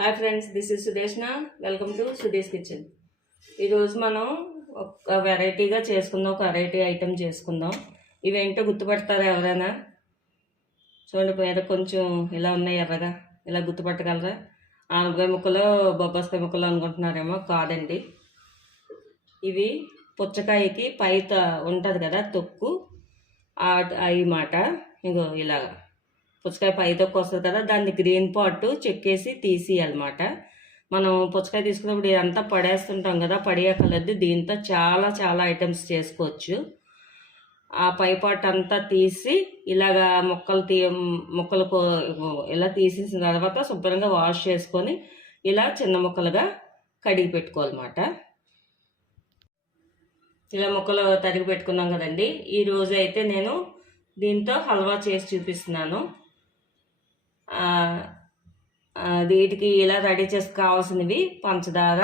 Hi friends, this is Sudeshna. Welcome to Sudesh kitchen. ఈరోజు మనం ఒక వెరైటీగా చేసుకుందాం, ఒక వెరైటీ ఐటెం చేసుకుందాం. ఇవేంటో గుర్తుపడతారా ఎవరైనా? చూడండి, మీద కొంచెం ఇలా ఉన్నాయి ఎర్రగా, ఇలా గుర్తుపట్టగలరా? ఆనపకాయ ముక్కలు, బొబ్బాసకాయ ముక్కలు అనుకుంటున్నారేమో. కాదండి, ఇవి పుచ్చకాయకి పైత ఉంటుంది కదా, తొక్కు, అవి మాట. ఇగో ఇలాగా పుచ్చకాయ పై తొక్కు వస్తుంది కదా, దాన్ని గ్రీన్ పార్ట్ చెక్కేసి తీసేయాలన్నమాట. మనం పుచ్చకాయ తీసుకున్నప్పుడు ఇదంతా పడేస్తుంటాం కదా, పడేయకలద్దు. దీంతో చాలా చాలా ఐటమ్స్ చేసుకోవచ్చు. ఆ పై పార్ట్ అంతా తీసి ఇలాగా ముక్కలు ఇలా తీసేసిన తర్వాత శుభ్రంగా వాష్ చేసుకొని ఇలా చిన్న ముక్కలుగా కడిగి పెట్టుకోవాలన్నమాట. ఇలా ముక్కలు తరిగి పెట్టుకున్నాం కదండి. ఈరోజు అయితే నేను దీంతో హల్వా చేసి చూపిస్తున్నాను. వీటికి ఇలా రెడీ చేసి కావాల్సినవి పంచదార,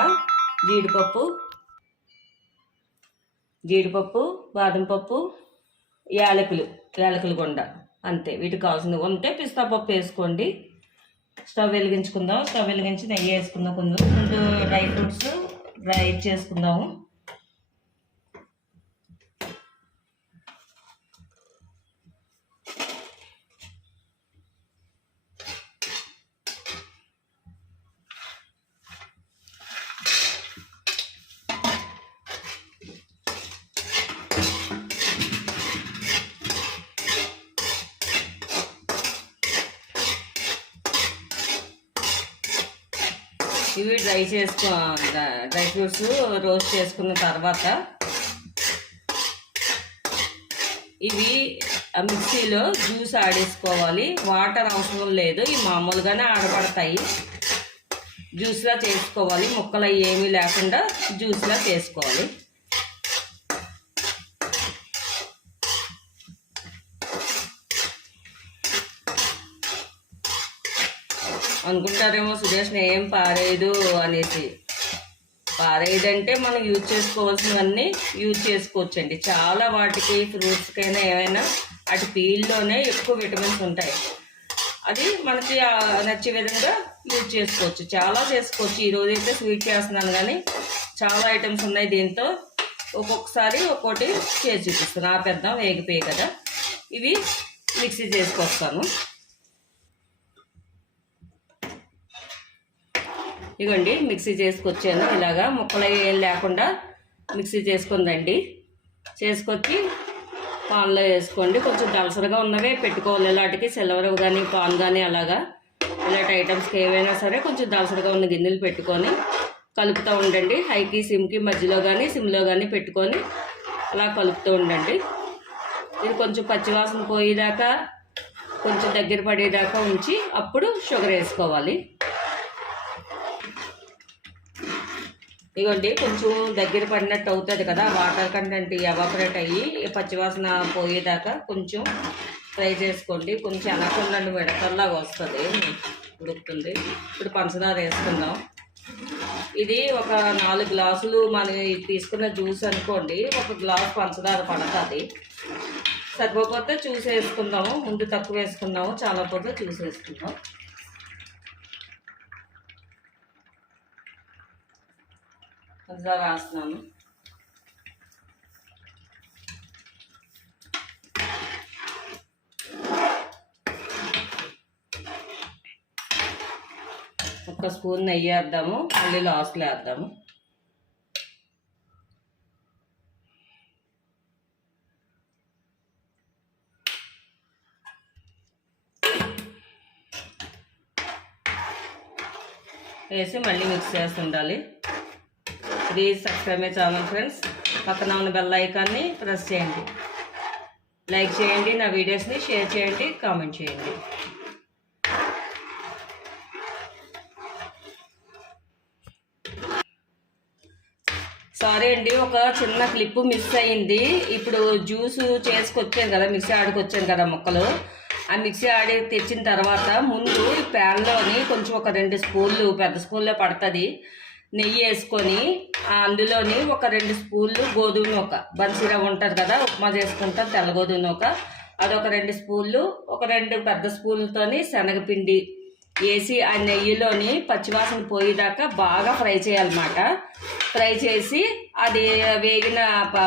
జీడిపప్పు, బాదం పప్పు, యాలకులు గుండ, అంతే. వీటికి కావాల్సినవి ఉంటే పిస్తా పప్పు వేసుకోండి. స్టవ్ వెలిగించుకుందాం. స్టవ్ వెలిగించి నెయ్యి వేసుకుందాం. ముందు డ్రై ఫ్రూట్స్ డ్రై చేసుకుందాము. ఇవి డ్రై ఫ్రూట్స్ రోస్ట్ చేసుకున్న తర్వాత ఇవి మిక్సీలో జ్యూస్ ఆడేసుకోవాలి. వాటర్ అవసరం లేదు, ఇవి మామూలుగానే ఆడబడతాయి. జ్యూస్లా చేసుకోవాలి. ముక్కలు ఏమీ లేకుండా జ్యూస్లా చేసుకోవాలి. అనుకుంటారేమో సుదేష్ణ ఏం పారేయదు అనేసి. పారేయదంటే మనం యూజ్ చేసుకోవాల్సినవన్నీ యూజ్ చేసుకోవచ్చండి. చాలా వాటికి ఫ్రూట్స్కైనా ఏమైనా అటు పీల్లోనే ఎక్కువ విటమిన్స్ ఉంటాయి. అది మనకి నచ్చే విధంగా యూజ్ చేసుకోవచ్చు. చాలా చేసుకోవచ్చు. ఈరోజు అయితే స్వీట్ చేస్తున్నాను కానీ చాలా ఐటమ్స్ ఉన్నాయి దీంతో. ఒక్కొక్కసారి ఒక్కోటి చేసి చూపిస్తాను. ఆపేద్దాం, వేగిపోయాయి కదా. ఇవి మిక్సీ చేసుకొస్తాను. ఇదిగోండి, మిక్సీ చేసుకొచ్చాను. ఇలాగా ముక్కలు ఏం లేకుండా మిక్సీ చేసుకుందండి. చేసుకొచ్చి పాన్లో వేసుకోండి. కొంచెం దలసరగా ఉన్నవే పెట్టుకోవాలి. ఇలాంటికి సిల్వర్ కానీ పాన్ కానీ అలాగా ఇలాంటి ఐటమ్స్కి ఏవైనా సరే కొంచెం దలసరగా ఉన్న గిన్నెలు పెట్టుకొని కలుపుతూ ఉండండి. హైకి సిమ్కి మధ్యలో కానీ సిమ్లో కానీ పెట్టుకొని అలా కలుపుతూ ఉండండి. ఇది కొంచెం పచ్చివాసన పోయేదాకా, కొంచెం దగ్గర పడేదాకా ఉంచి అప్పుడు షుగర్ వేసుకోవాలి. ఇదిగోండి, కొంచెం దగ్గర పడినట్టు అవుతుంది కదా, వాటర్ కంటెంట్ ఎవాపరేట్ అయ్యి పచ్చివాసన పోయేదాకా కొంచెం ఫ్రై చేసుకోండి. కొంచెం అనకుండా విడతల్లాగా వస్తుంది, ఉడుకుతుంది. ఇప్పుడు పంచదార వేసుకుందాం. ఇది ఒక 4 గ్లాసులు మనం తీసుకున్న జ్యూస్ అనుకోండి, 1 గ్లాసు పంచదార పడుతుంది. సరిపోతే చూసి వేసుకుందాము. ముందు తక్కువ వేసుకుందాము, చాలా పోతే చూసి వేసుకుందాం. పంచదార రాస్తున్నాను. ఒక స్పూన్ నెయ్యి వేద్దాము, మళ్ళీ లాస్ట్లో వేద్దాము. వేసి మళ్ళీ మిక్స్ చేసి ఉండాలి. Please subscribe my channel friends. పక్కన ఉన్న బెల్ ఐకాన్ని ప్రెస్ చేయండి. లైక్ చేయండి, నా వీడియోస్ని షేర్ చేయండి, కామెంట్ చేయండి. సారీ అండి, ఒక చిన్న క్లిప్ మిస్ అయ్యింది. ఇప్పుడు జ్యూస్ చేసుకొచ్చాను కదా, మిక్సీ ఆడుకొచ్చాను కదా ముక్కలు. ఆ మిక్సీ ఆడి తెచ్చిన తర్వాత ముందు ప్యాన్లోని కొంచెం ఒక 2 స్పూన్లు, పెద్ద స్పూన్లో పడుతుంది, నెయ్యి వేసుకొని అందులోని ఒక 2 స్పూన్లు గోధుమ నూక, బన్సీరవ్వ ఉంటుంది కదా, ఉప్మా చేసుకుంటాం, తెల్ల గోధుమ నూక, అదొక 2 స్పూన్లు, ఒక 2 పెద్ద స్పూన్లతోని శనగపిండి వేసి ఆ నెయ్యిలోని పచ్చివాసన పోయేదాకా బాగా ఫ్రై చేయాలన్నమాట. ఫ్రై చేసి అది వేగిన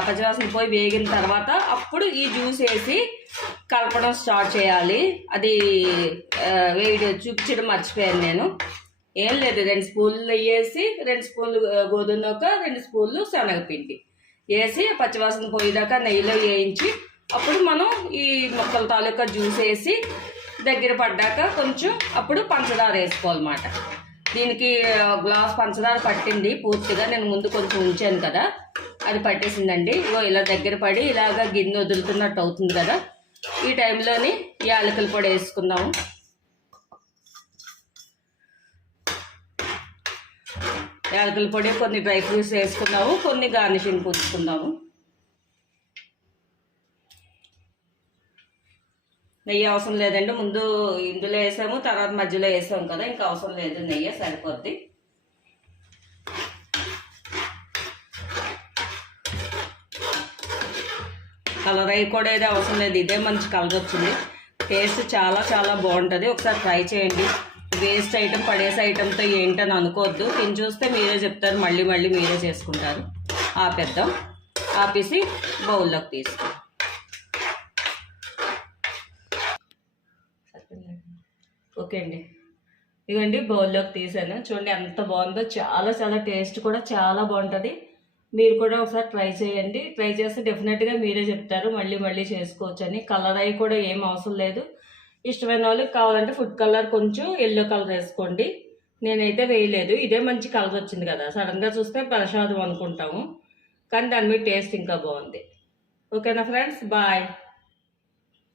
పచ్చివాసన పోయి వేగిన తర్వాత అప్పుడు ఈ జ్యూస్ వేసి కలపడం స్టార్ట్ చేయాలి. అది వేడి చూపించడం మర్చిపోయాను నేను. ఏం లేదు, 2 స్పూన్లు నెయ్యి వేసి 2 స్పూన్లు గోధుమ నూక 2 స్పూన్లు శనగపిండి వేసి పచ్చివాసన పోయేదాకా నెయ్యిలో వేయించి అప్పుడు మనం ఈ మొక్కల తాలూకా జ్యూస్ వేసి దగ్గర పడ్డాక కొంచెం అప్పుడు పంచదార వేసుకోవాలన్నమాట. దీనికి గ్లాస్ పంచదార పట్టింది పూర్తిగా. నేను ముందు కొంచెం ఉంచాను కదా, అది పట్టేసిందండి. ఇగో ఇలా దగ్గర పడి ఇలాగ గిన్నె వదులుతున్నట్టు అవుతుంది కదా. ఈ టైంలోని యాలకుల పొడి వేసుకుందాము. యాలకుల పొడి, కొన్ని డ్రై ఫ్రూట్స్ వేసుకుందాము, కొన్ని గార్నిషింగ్ పూసుకుందాము. నెయ్యి అవసరం లేదండి, ముందు ఇందులో వేసాము, తర్వాత మధ్యలో వేసాము కదా, ఇంకా అవసరం లేదు. నెయ్యి సరిపోద్ది. కలర్ అవి కూడా ఏదో అవసరం లేదు, ఇదే మంచి కలర్ వచ్చింది. టేస్ట్ చాలా చాలా బాగుంటుంది. ఒకసారి ట్రై చేయండి. వేస్ట్ ఐటమ్, పడేసే ఐటమ్తో ఏంటని అనుకోవద్దు. తిని చూస్తే మీరే చెప్తారు, మళ్ళీ మళ్ళీ మీరే చేసుకుంటారు. ఆపేద్దాం. ఆపేసి బౌల్లోకి తీస్తాం. ఓకే అండి, ఇదిగోండి బౌల్లోకి తీసాను. చూడండి ఎంత బాగుందో. చాలా చాలా టేస్ట్ కూడా చాలా బాగుంటుంది. మీరు కూడా ఒకసారి ట్రై చేయండి. ట్రై చేస్తే డెఫినెట్గా మీరే చెప్తారు మళ్ళీ మళ్ళీ చేసుకోవచ్చు అని. కలర్ అవి కూడా ఏం అవసరం లేదు. ఇష్టమైన వాళ్ళకి కావాలంటే ఫుడ్ కలర్ కొంచెం ఎల్లో కలర్ వేసుకోండి. నేనైతే వేయలేదు, ఇదే మంచి కలర్ వచ్చింది కదా. సడన్గా చూస్తే ప్రసాదం అనుకుంటాము, కానీ దాని మీద టేస్ట్ ఇంకా బాగుంది. ఓకేనా ఫ్రెండ్స్, బాయ్.